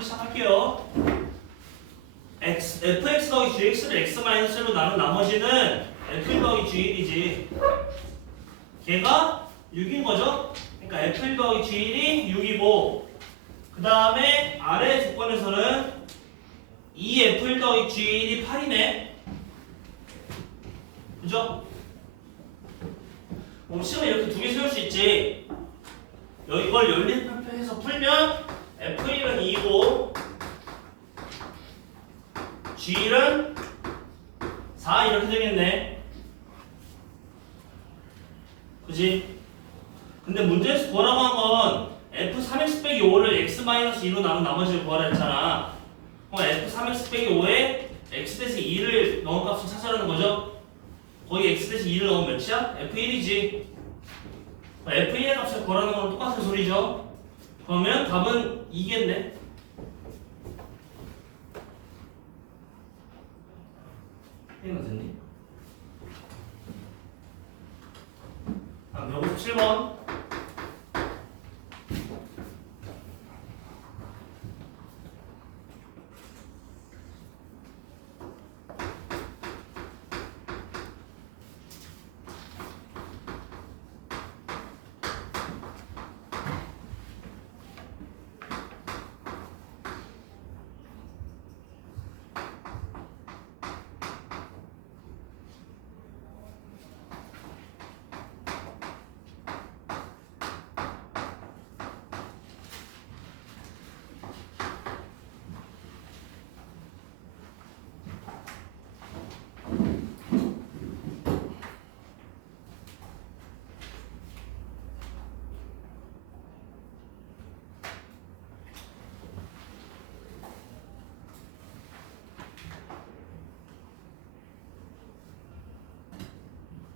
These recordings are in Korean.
풀이 시작할게요. fx 더하기 gx를 x-1로 나눈 나머지는 f1 더하기 g1이지. 걔가 6인 거죠? 그러니까 f1 더하기 g1이 6이고, 그 다음에 아래 조건에서는 2f1 더하기 g1이 8이네. 그죠? 그럼 식을 이렇게 두 개 세울 수 있지. 이걸 연립해서 풀면 f1은 2고 g1은 4 이렇게 되겠네. 그지? 근데 문제에서 구하라고 한 건 f3x 빼기 5를 x-2로 나눈 나머지를 구하라 했잖아. 그럼 f3x 빼기 5에 x 대신 2를 넣은 값을 찾으라는 거죠. 거기 x 대신 2를 넣으면 몇이야? f1이지. f1의 값을 구하라는 거랑 똑같은 소리죠. 그러면 답은 2겠네. 이해가 됐니? 157번.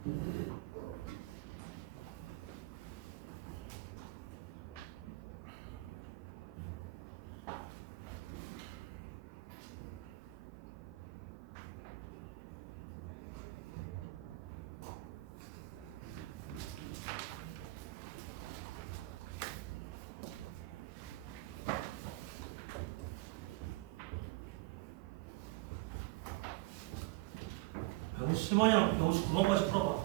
이 157번이랑 159번까지 풀어봐.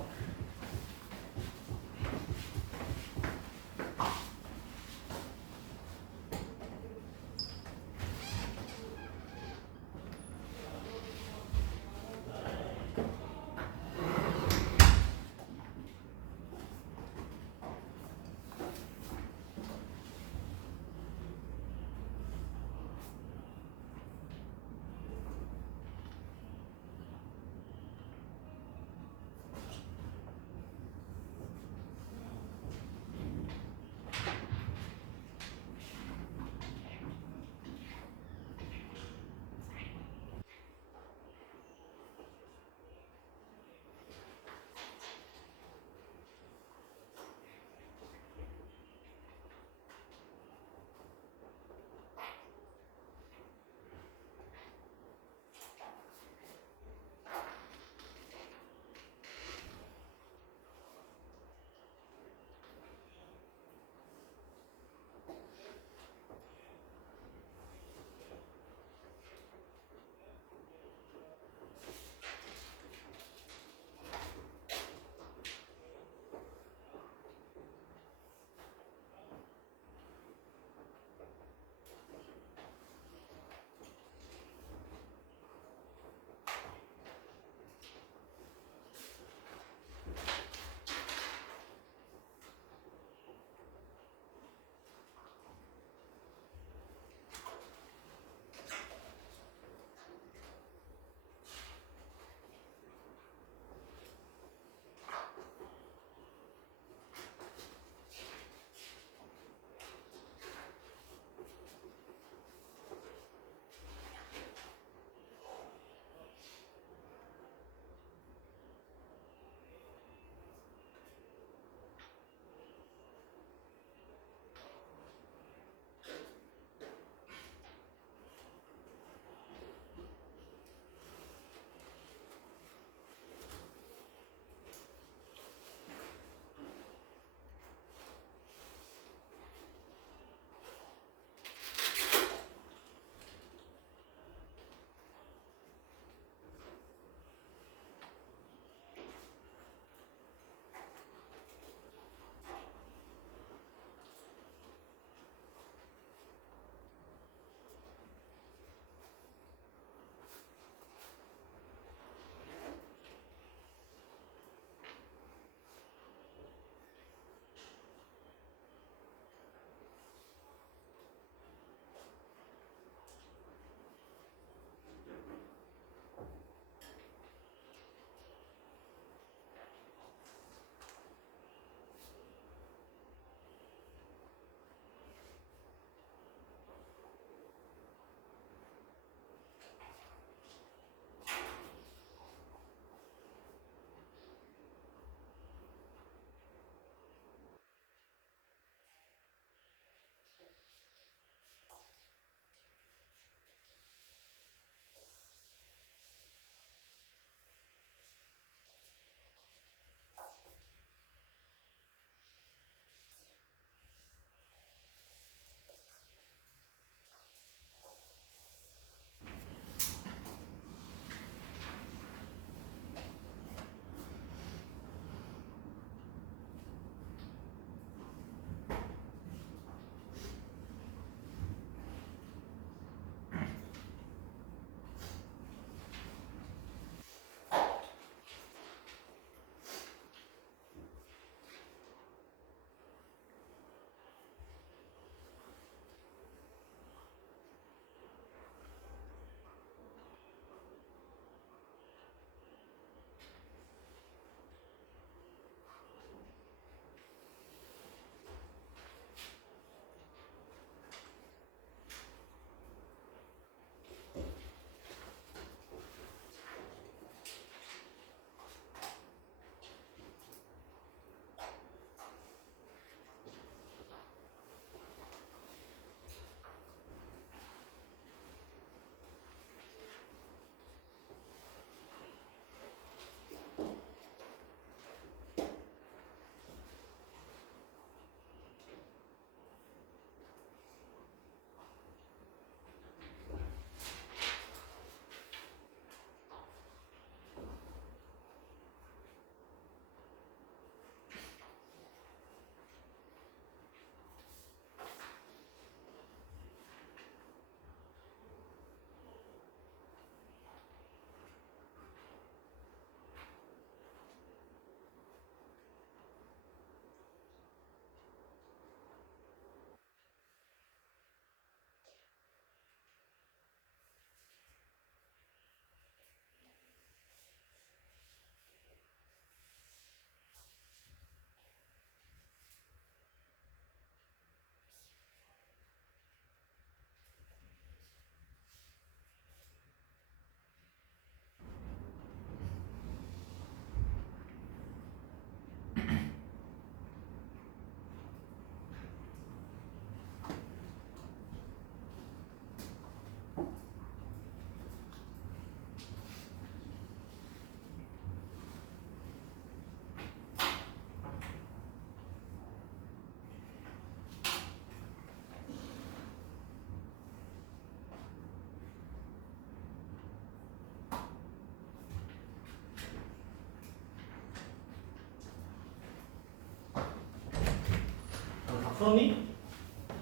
풀었니?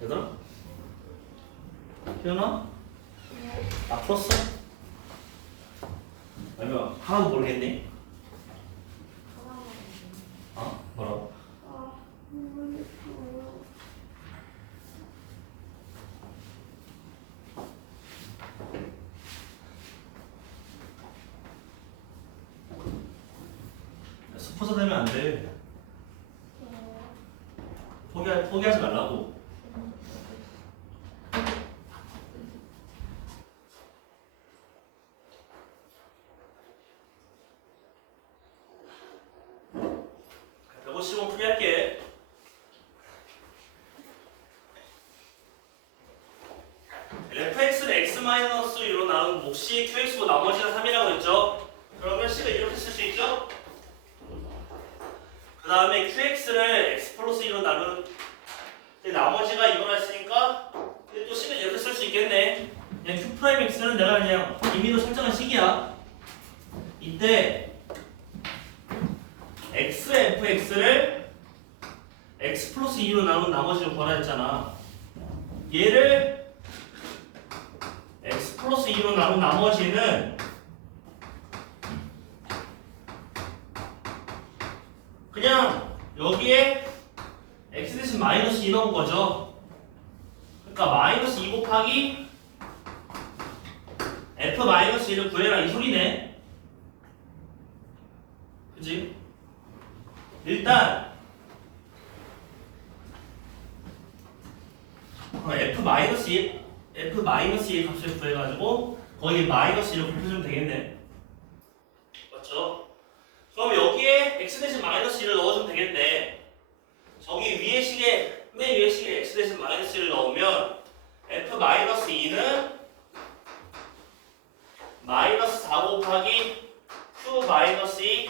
얘들아? 태연아? 다 풀었어? 아니면 하나도 모르겠니? 어? 뭐라고? 스포자 되면 안 돼. 포기하지 말라고. 풀이할게. fx는 x-1로 나눈 몫이 qx고 나머지가 3이라고 했죠. 그러면 식을 이렇게 쓸 수 있죠. 그 다음에 qx를 x 플러스 2로 나눈 나머지가 이거라 했으니까 또 식을 이렇게 쓸 수 있겠네. 그냥 q'x는 내가 그냥 임의로 설정한 식이야. 이때 xfx를 x 플러스 2로 나눈 나머지를 구하라 했잖아. 얘를 x 플러스 2로 나눈 나머지는 그냥 여기에 x 대신 마이너스 2 넣은 거죠. 그러니까 마이너스 2 곱하기 f 마이너스 1을 구해라 이 소리네. 그치? 일단 f 마이너스 2의 값을 구해가지고 거기 마이너스 1을 곱해주면 되겠네. 맞죠? 그럼 여기에 x 대신 마이너스 1을 넣어주면 되겠네. 저기 위에 식에 맨 위에 식에 x 대신 마이너스 1을 넣으면 f 마이너스 2는 마이너스 4 곱하기 q 마이너스 2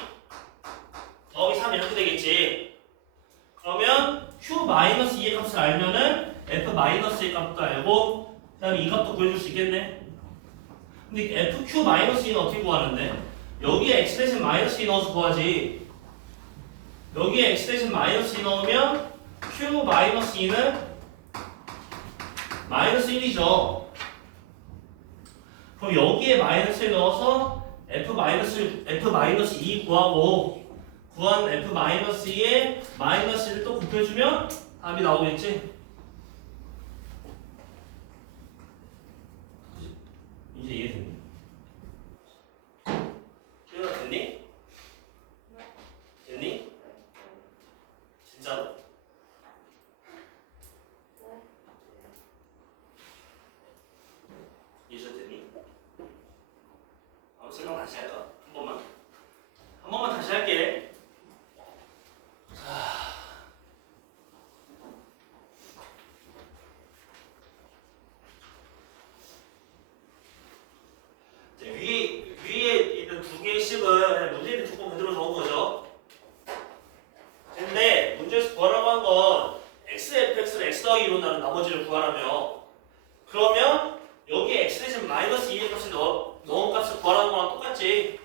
더하기 3 이렇게 되겠지. 그러면 q 마이너스 2의 값을 알면은 f 마이너스 2의 값도 알고 그 다음에 이 값도 구해줄 수 있겠네. 근데 fq 마이너스 2는 어떻게 구하는데? 여기에 x 대신 마이너스 2 넣어서 구하지. 여기에 x 대신 마이너스 2 넣으면 q 마이너스 2는 마이너스 1이죠. 그럼 여기에 마이너스 1 넣어서 f 마이너스 2 구하고 구한 f 마이너스 2에 마이너스 1을 또 곱해주면 답이 나오겠지. 이제 이해됐니? 이해가 됐니? 됐니? 진짜로? 이해됐니? 한번 설명 다시 할까? 한 번만 다시 할게. 위에 있는 두 개의 식을 문제를 조금 그대로 적은 거죠. 근데 문제에서 구하라고 한 건 xfx를 x 더하기 2로 나눈 나머지를 구하라며. 그러면 여기에 x 대신 마이너스 2의 값을 넣은 값을 구하라는 거랑 똑같지.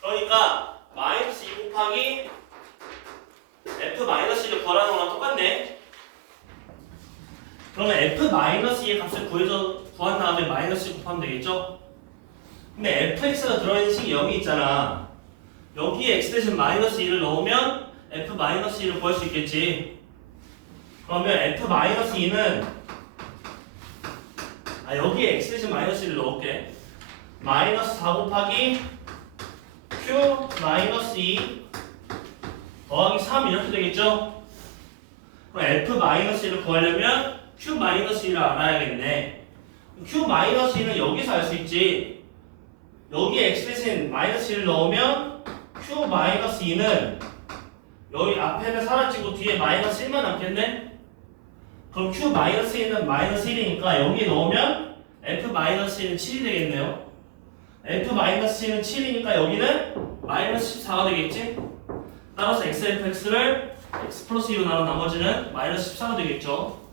그러니까 마이너스 2 곱하기 f 마이너스 1을 구하라는 거랑 똑같네. 그러면 f 마이너스 2의 값을 구한 다음에 마이너스 1 곱하면 되겠죠? 근데 fx가 들어있는 식이 여기 있잖아. 여기에 x 대신 마이너스 2를 넣으면 f 마이너스 2를 구할 수 있겠지. 그러면 f 마이너스 2는 여기에 x 대신 마이너스 1을 넣을게. 마이너스 4 곱하기 q 마이너스 2 더하기 3 이렇게 되겠죠? 그럼 f 마이너스 1을 구하려면 q 마이너스 1을 알아야겠네. q 마이너스 1은 여기서 알 수 있지. 여기에 x 대신 마이너스 1을 넣으면 q 마이너스 2는 여기 앞에는 사라지고 뒤에 마이너스 1만 남겠네? 그럼 q 마이너스 1은 마이너스 1이니까 여기에 넣으면 f 마이너스 1은 7이 되겠네요. f 마이너스 1은 7이니까 여기는 마이너스 14가 되겠지? 따라서 xfx를 x 플러스 2로 나눈 나머지는 마이너스 14가 되겠죠.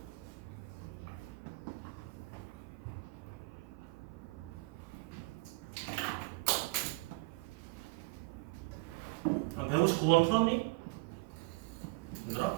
그럼 159번 풀었니? 얘들아?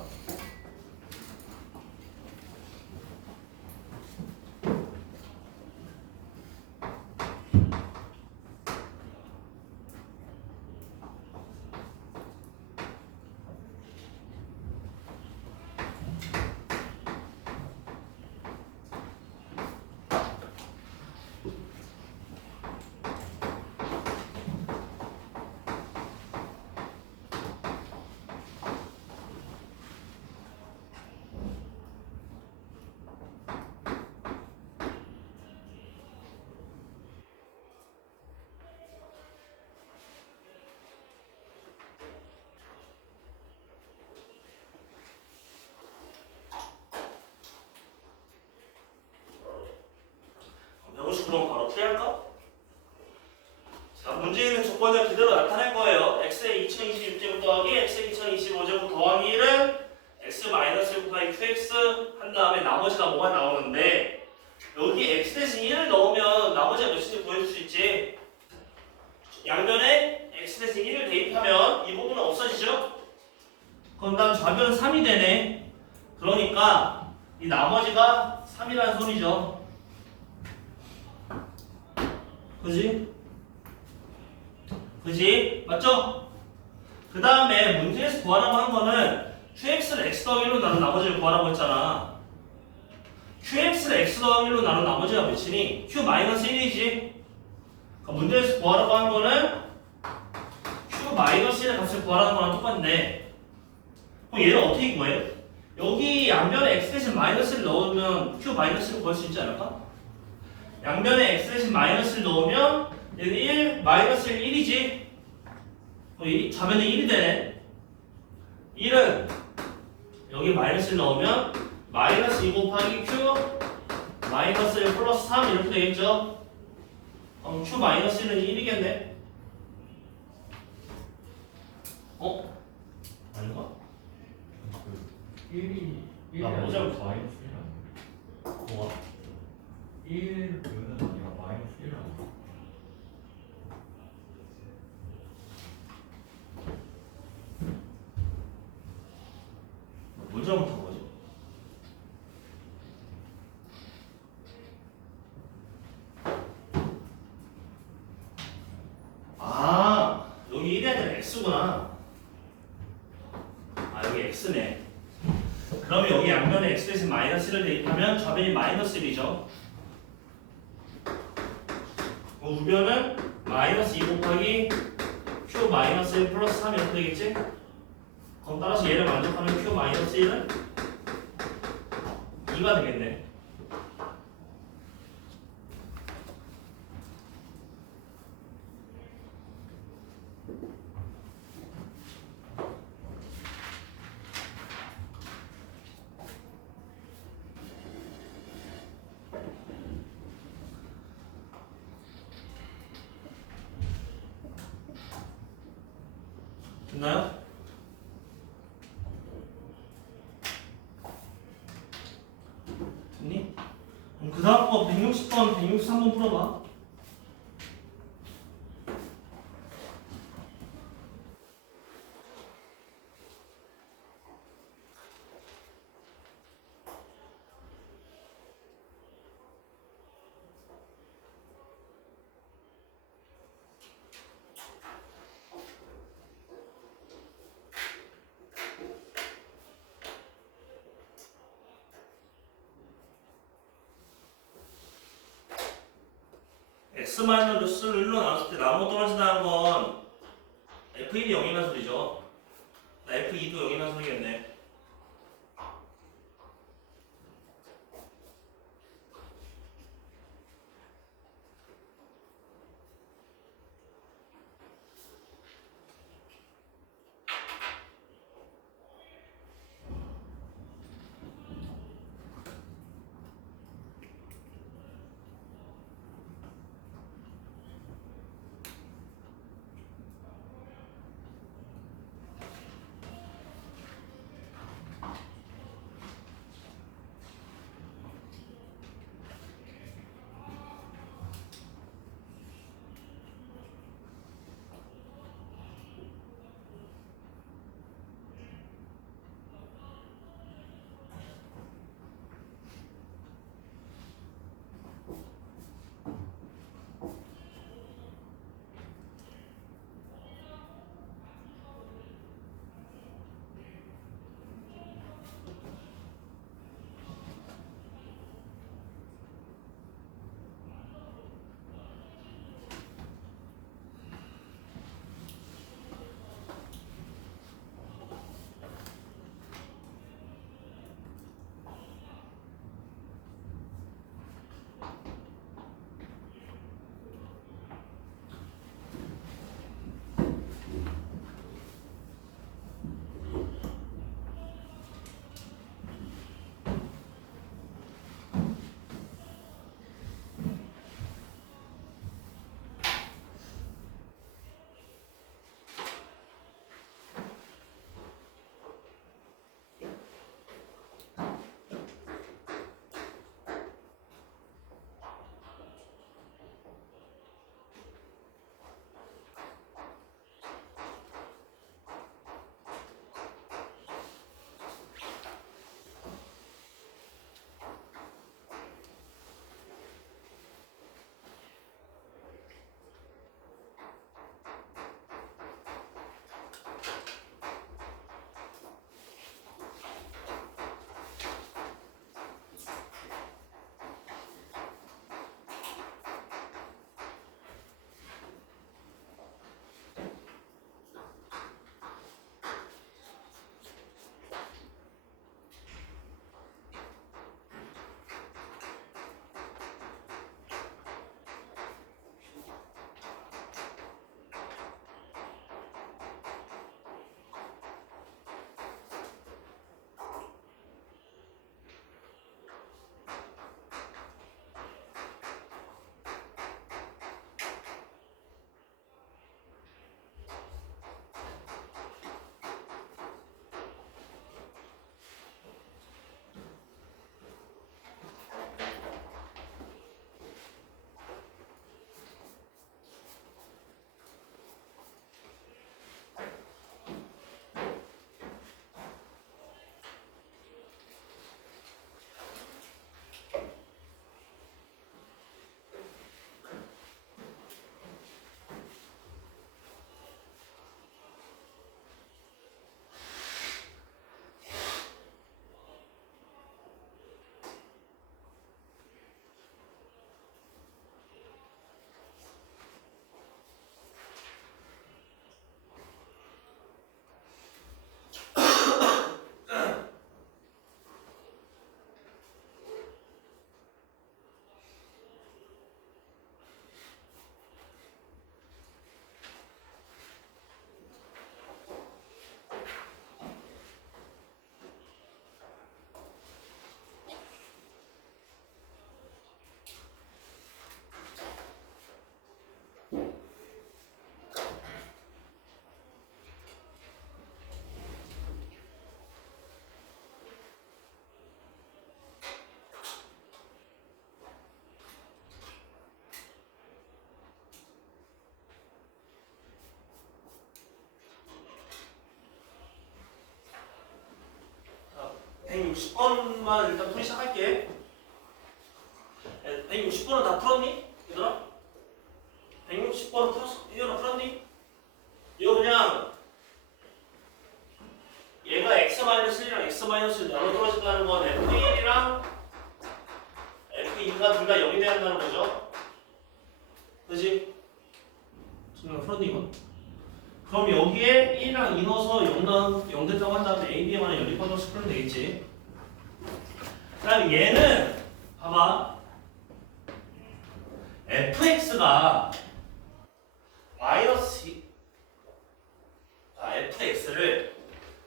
알겠어? 그럼 바로 풀이할까? 자, 문제에 있는 조건을 그대로 나타낼 거예요. x의 2026제곱 더하기 x의 2025제곱 더하기 1은 x 마이너스 1 곱하기 qx 한 다음에 나머지가 뭐가 나오는데 여기 x 대신 1을 넣으면 나머지가 몇인지 구해줄 수 있지. 양변에 x 대신 1을 대입하면 이 부분은 없어지죠? 그럼 다음 좌변은 3이 되네. 그러니까 이 나머지가 3이라는 소리죠. 그지? 그지? 맞죠? 그 다음에 문제에서 구하라고 한 거는 qx를 x 더하기 1로 나눈 나머지를 구하라고 했잖아. qx를 x 더하기 1로 나눈 나머지가 몇이니? q-1이지. 그러니까 문제에서 구하라고 한 거는 q-1의 값을 구하라는 거랑 똑같네. 그럼 얘를 어떻게 구해? 여기 양변에 x 대신 마이너스를 넣으면 q-를 구할 수 있지 않을까? 양변에 x 대신 마이너스를 넣으면 얘는 1, 마이너스 1이지. 좌변에 1이 되네. 1은 여기 마이너스를 넣으면 마이너스 2 곱하기 q 마이너스 1 플러스 3 이렇게 되겠죠. 그럼 q 마이너스 1은 1이겠네. 아닌가? 1이 나 뭐 잘못 마이너스 1 아니야? 뭐가? 1은 아니라 마이너스 1 아니야? 뭘 잘못한 거지? 아, 여기 1이 아니라 x구나. 아, 여기 x네. 그러면 여기 양변에 x 대신 마이너스를 대입하면 좌변이 마이너스 1이죠. 우변은 마이너스 2 곱하기 q 마이너스 1 플러스 3 이렇게 되겠지? 그럼 따라서 얘를 만족하면 q 마이너스 1은 2가 되겠네. 됐나요? 됐니? 그럼 그 다음 거 160번, 163번 풀어봐. x-루스를 1로 나눴을 때 나누고 떨어진다는 건 f1이 0이라는 소리죠. f2도 0이라는 소리겠네. 160번만 일단 풀이 시작할게. 160번은 다 풀었니? 얘들아? 160번은 풀었어? 이거는 풀었니? 이거 그냥 얘가 x-1이랑 x-1을 나눠 떨어진다는 건 f1이랑 f2가 둘 다 0이 돼야 한다는 거죠. 그지? 지금 풀었니 이건? 그럼 여기에 1이랑 2 넣어서 0 됐다고 한 다음에 a, b에 관한 연립방정식 풀면 되겠지. 그 다음에 얘는 봐봐. fx가 마이너스 fx를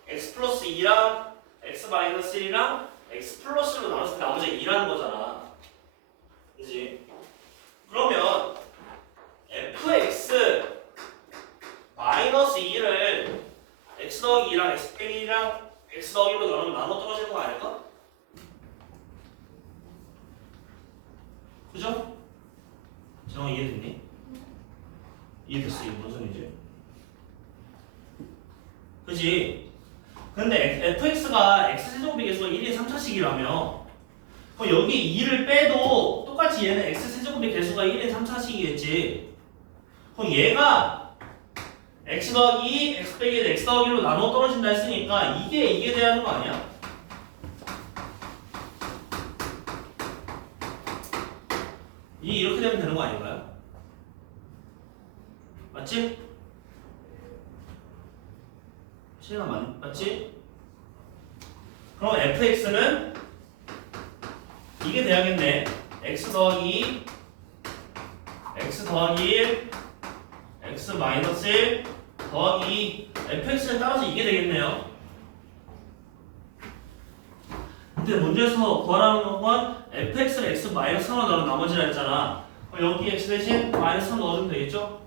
x 플러스 2랑 x 마이너스 1이랑 x 플러스로 나눴을 때 나머지 2라는 거잖아. 그지? 그러면 fx 마이너스 2를 x 더하기 2랑 x 빼기 1이랑 x 더하기 1로 나누면 나눠 떨어지는 거 아닐까? 그죠? 정말 이해됐니? 이해됐어. 이게 무슨 소리지? 그지? 근데 fx가 x세제곱의 개수가 1인 3차식이라며 그럼 여기 2를 빼도 똑같이 얘는 x세제곱의 개수가 1인 3차식이겠지. 그럼 얘가 x 더하기 2, x 빼기 1, x 더하기로 나눠 떨어진다 했으니까 이게 돼야 하는 거 아니야? 이렇게 되면 되는 거 아닌가요? 맞지? 시간 맞지? 그럼 fx는 이게 돼야겠네. x 더하기 2, x 더하기 1, x 마이너스 1 더하기 2. fx는 따라서 이게 되겠네요. 근데 문제에서 구하라는 건 fx를 x 마이너스 3로 넣으면 나머지라 했잖아. 그럼 여기 x 대신 마이너스 3 넣어주면 되겠죠?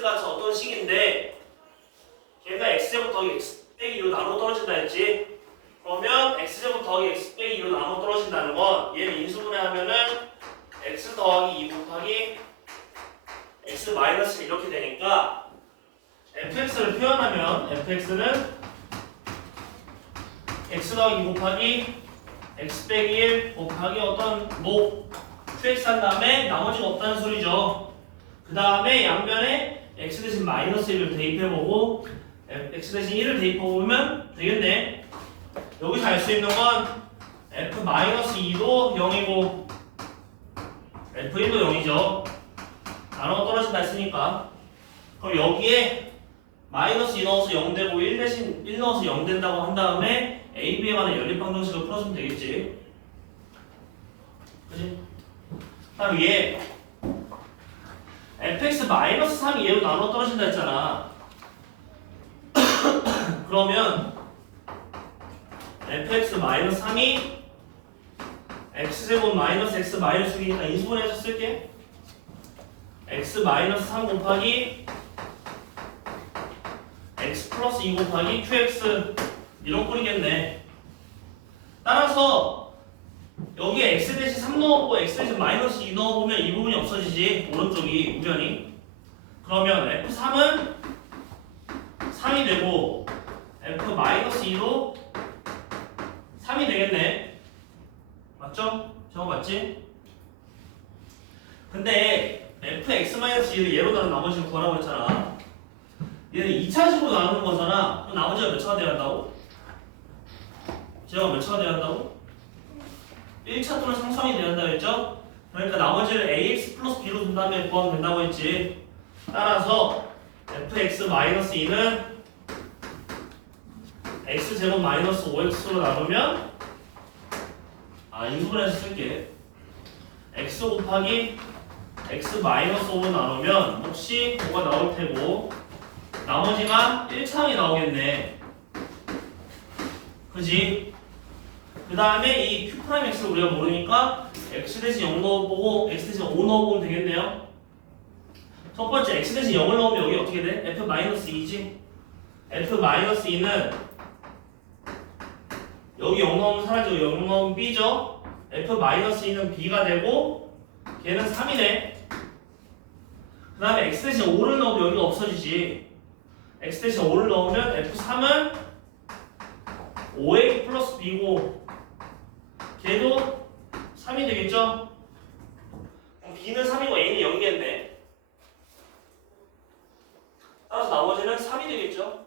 x가 어떤 식인데 걔가 x제곱 더하기 x 빼기 2로 나눠 떨어진다 했지. 그러면 x제곱 더하기 x 빼기 2로 나눠 떨어진다는 건 얘를 인수분해하면은 x 더하기 2 곱하기 x 마이너스 이렇게 되니까 fx를 표현하면 fx는 x 더하기 2 곱하기 x 빼기 1 곱하기 어떤 qx 한 다음에 나머지가 없다는 소리죠. 그 다음에 양변에 x 대신 마이너스 1을 대입해보고 x 대신 1을 대입해보면 되겠네. 여기서 알 수 있는 건 f 마이너스 2도 0이고 f1도 0이죠. 나눠 떨어진다 했으니까. 그럼 여기에 마이너스 2 넣어서 0 되고 1 대신 1 넣어서 0 된다고 한 다음에 a, b에 관한 연립방정식을 풀어주면 되겠지. 그치? 다음 얘 fx 마이너스 3이 얘로 나눠 떨어진다 했잖아. 그러면 fx 마이너스 3이 x제곱 마이너스 x 마이너스 6이니까 인수분해해서 쓸게. x 마이너스 3 곱하기 x 플러스 2 곱하기 qx 이런 꼴이겠네. 따라서 여기에 x 대신 3 넣어보고 x 대신 마이너스 2 넣어보면 이 부분이 없어지지. 오른쪽이 우변이. 그러면 f3은 3이 되고 f 마이너스 2도 3이 되겠네. 맞죠? 저거 맞지? 근데 fx-2를 얘로 나눈 나머지를 구하라고 했잖아. 얘는 2차식으로 나누는 거잖아. 그럼 나머지가 몇 차가 돼야 한다고? 제가 몇 차가 돼야 한다고? 1차 또는 상수항이 돼야 한다고 했죠? 그러니까 나머지를 ax 플러스 b로 둔 다음에 구하면 된다고 했지. 따라서 fx-2는 x제곱 마이너스 5x로 나누면 인수분해서 쓸게. x 곱하기 x 마이너스 5로 나누면 혹시 5가 나올 테고 나머지가 1차항이 나오겠네. 그지? 그 다음에 이 q'x를 우리가 모르니까 x 대신 0 넣어보고 x 대신 5 넣어보면 되겠네요. 첫 번째 x 대신 0을 넣으면 여기 어떻게 돼? f-2지? f-2는 여기 0 넣으면 사라지고 0 넣으면 b죠? f-2는 b가 되고 걔는 3이네. 그 다음에 x 대신 5를 넣으면 여기가 없어지지. x 대신 5를 넣으면 f3은 5a 플러스 b고 걔도 3이 되겠죠? 그럼 b는 3이고 a는 0이겠네. 따라서 나머지는 3이 되겠죠?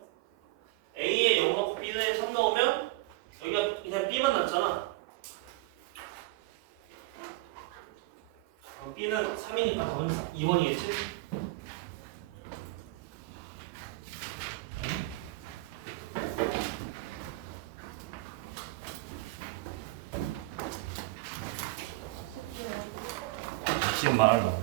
a에 0 넣고 b에 3 넣으면 여기가 그냥 b만 남잖아. b는 3이니까 답은 2번이겠지? 지금 말하려고.